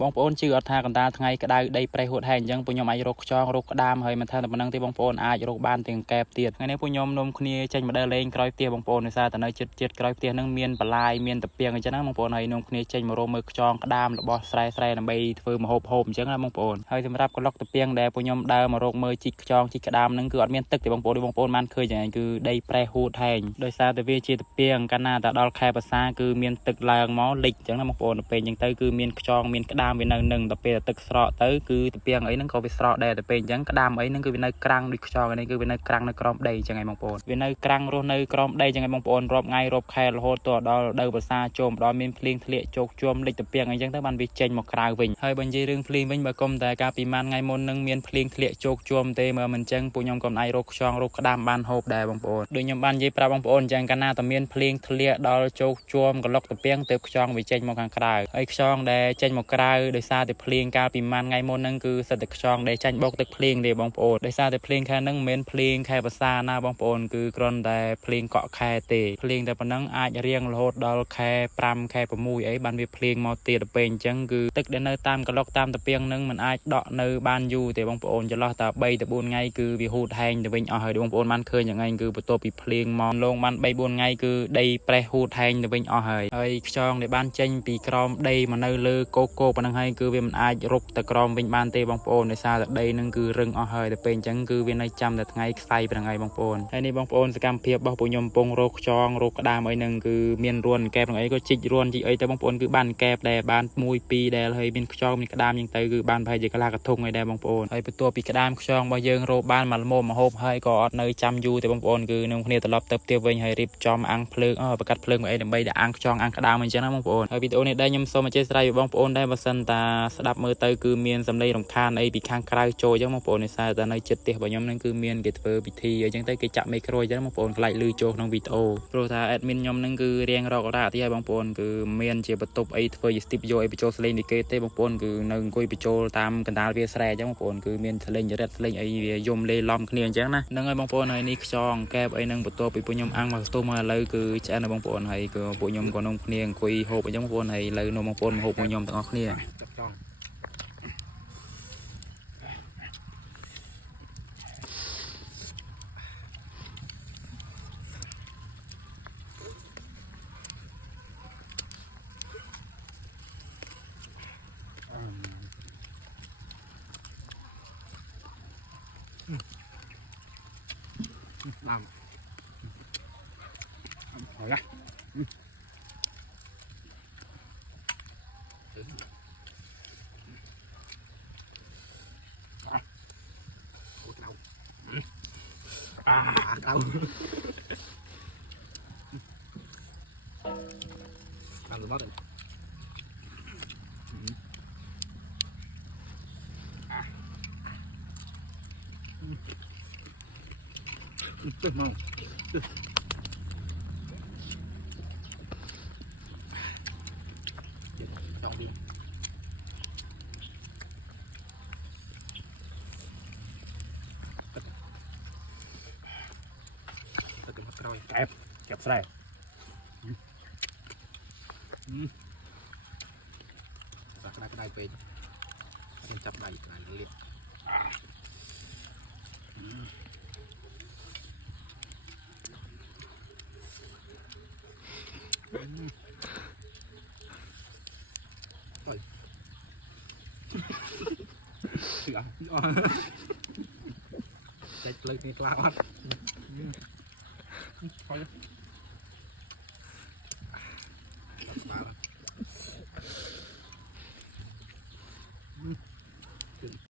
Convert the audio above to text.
បងប្អូនជឿអត់ថាកណ្ដាលថ្ងៃក្តៅដីប្រេះហួតហែងអញ្ចឹងពួកខ្ញុំអាចរកខ្យងរកក្តាមហើយមិនថាតែប៉ុណ្្នឹងទេបងប្អូនអាចរកបានទាំងកែបទៀតថ្ងៃនេះពួកខ្ញុំនាំគ្នាចេញមកដើរលេងក្រោយផ្ទះបងប្អូនដោយសារតែនៅចិត្តក្រោយផ្ទះហ្នឹងមានបន្លាយមានតាពាំងអញ្ចឹងណាបងប្អូនហើយនាំគ្នាចេញមករកមើលខ្យងក្តាមរបស់ស្រែដើម្បីធ្វើម្ហូបអញ្ចឹងណាបងប្អូនហើយសម្រាប់ក្លុកតាពាំងដែលពួកខ្ញុំដើរមករកមើលជីកខ្យងជីកក្តាមហ្នឹងគឺអត់មានទឹកទេបងប្អូនបានឃើញយ៉ាងគឺដីប្រេះហួតហែងដោយសារតែវាជាតាពាំងកាលណាតែដល់ខែវស្សាគឺមានទឹកឡើងមកលិចអញ្ចឹងណាបងប្អូនទៅពេលអញ្ចឹងទៅគឺមានខ្យងមានក្តាមវានៅនឹងដល់ពេលទឹកស្រកទៅគឺតាពាំងអីហ្នឹងក៏វាស្រកដែរទៅពេលអញ្ចឹងក្តាមអីហ្នឹងគឺវានៅក្រាំងដូចខ្យងនេះគឺវានៅក្រាំងនៅក្រោមដីអញ្ចឹងឯងបងប្អូនវានៅក្រាំងរស់នៅក្រោមដីអញ្ចឹងឯងបងប្អូនរាប់ថ្ងៃរាប់ខែរហូតដល់រដូវវស្សាចូលម្ដងមានភ្លៀងធ្លាក់ជោគជុំលិចតាពាំងអីអញ្ចឹងទៅបានវាចេញមកក្រៅវិញហើយបើនិយាយរឿងភ្លៀងវិញបើគុំតែកាលពីម៉ានថ្ងៃមុននឹងមានភ្លៀងធ្លាក់ជោគជុំទេមើលមិនអញ្ចឹងពួកខ្ញុំក៏មិនអាចរកខ្យងរកក្តាមបានហូបដែរបងប្អូនដូចខ្ញុំបាននិយាយប្រាប់បងប្អូនអញ្ចឹងកាលណាតែមានភ្លៀងធ្លាក់ដល់ជោគជុំក្លុកតាពាំងទៅខ្យងវាចេញមកខាងក្រៅហើយខ្យងដែលចេញមកក្រៅដោយសារតែភ្លៀងកាលពីម៉ានថ្ងៃមុនហ្នឹងគឺសិតតែខ្យងដែលចាញ់បោកទឹកភ្លៀងទេបងប្អូនដោយសារតែភ្លៀងខែហ្នឹងមិនមែនភ្លៀងខែវស្សាណាបងប្អូនគឺគ្រាន់តែភ្លៀងកក់ខែទេភ្លៀងតែប៉ុណ្ណឹងអាចរៀងរហូតដល់ខែ5ខែ6អីបានវាភ្លៀងមកទៀតទៅពេលអញ្ចឹងគឺទឹកដែលនៅតាមក្លុកតាមតាពាំងហ្នឹងមិនអាចដក់នៅបានយូរទេបងប្អូនចន្លោះតែ3ទៅ4ថ្ងៃគឺវាហូតហែងទៅវិញអស់ហើយបងប្អូនបានឃើញយ៉ាងហ្នឹងគឺបន្ទាប់ពីភ្លៀងមកលងបាន3 4ថ្ងៃគឺដីប្រេះហូតហែងទៅវិញអស់ហើយខ្យងដែលបានចេញពីក្រោមដីមកនៅលើគោប៉ុណ្ណឹងហើយគឺវាមិនអាចរុកទៅក្រោមវិញបានទេបងប្អូនដោយសារតែដីនឹងគឺរឹងអស់ហើយទៅពេលអញ្ចឹងគឺវានៅចាំតែថ្ងៃខ្សែប៉ុណ្ណឹងហើយបងប្អូនហើយនេះបងប្អូនសកម្មភាពរបស់ពួកខ្ញុំពងរកខ្យងរកក្តាមអីហ្នឹងគឺមានរួនកែបនឹងអីក៏ជីករួនជីកអីទៅបងប្អូនគឺបានកែបដែលបាន1 2ដែលហើយមានខ្យងមានក្តាមអញ្ចឹងទៅគឺបានប្រហែលជាកន្លះកធុងហើយដែរបងប្អូនហើយបន្ទាប់ពីក្តាមខ្យងរបស់យើងរកបានមកល្មមមកហូបហើយក៏អត់នៅចាំយូរទេបងប្អូនគឺនាំគ្នាត្រឡប់ទៅផ្ទះវិញហើយរៀបចំអាំងភ្លើងបកាត់ភ្លើងមកអីដើម្បីដាក់អាំងខ្យងអាំងក្តាមអញ្ចឹងណាបងប្អូនហើយវីដេអូនេះដែរខ្ញុំសូមអធិស្ឋានបងប្អូនដែរបើសិនតាស្ដាប់មើលទៅគឺមានសំឡេងរំខានអីពីខាងក្រៅចូលអញ្ចឹងបងប្អូនដោយសារតែនៅចិត្តផ្ទះរបស់ខ្ញុំហ្នឹងគឺមានគេធ្វើពិធីអញ្ចឹងទៅគេចាក់មីក្រូអញ្ចឹងបងប្អូនខ្លាចឮចូលក្នុងវីដេអូព្រោះថា admin ខ្ញុំហ្នឹងគឺរៀងរករាទីហើយបងប្អូនគឺមានជាបន្ទប់អីធ្វើជា studio អីបញ្ចូលសលេងពីគេទេបងប្អូនគឺនៅអង្គុយបញ្ចូលតាមកណ្ដាលវាស្រែអញ្ចឹងបងប្អូនគឺមានសលេងចរិតសលេងអីវាយំលេឡំគ្នាអញ្ចឹងណាហ្នឹងហើយបងប្អូនហើយនេះខ្យងកែបអីហ្នឹងបន្ទាប់ពីពួកខ្ញុំអាំងមកស្ទុះមកឥឡូវគឺឆ្អិនហើយបងប្អូនហើយគឺពួកខ្ញុំក៏នាំគ្នាអង្គុយហូបអញ្ចឹងបងប្អូនហើយឥឡូវនាំបងប្អូនមកហូបមួយខ្ញុំទាំងអស់គ្នាlàm rồi đó đâu ăn được mất rồi tức không trong đi tất cả mất rồi kẹp sài cái đai về chập đai liệt chạy lên cái lao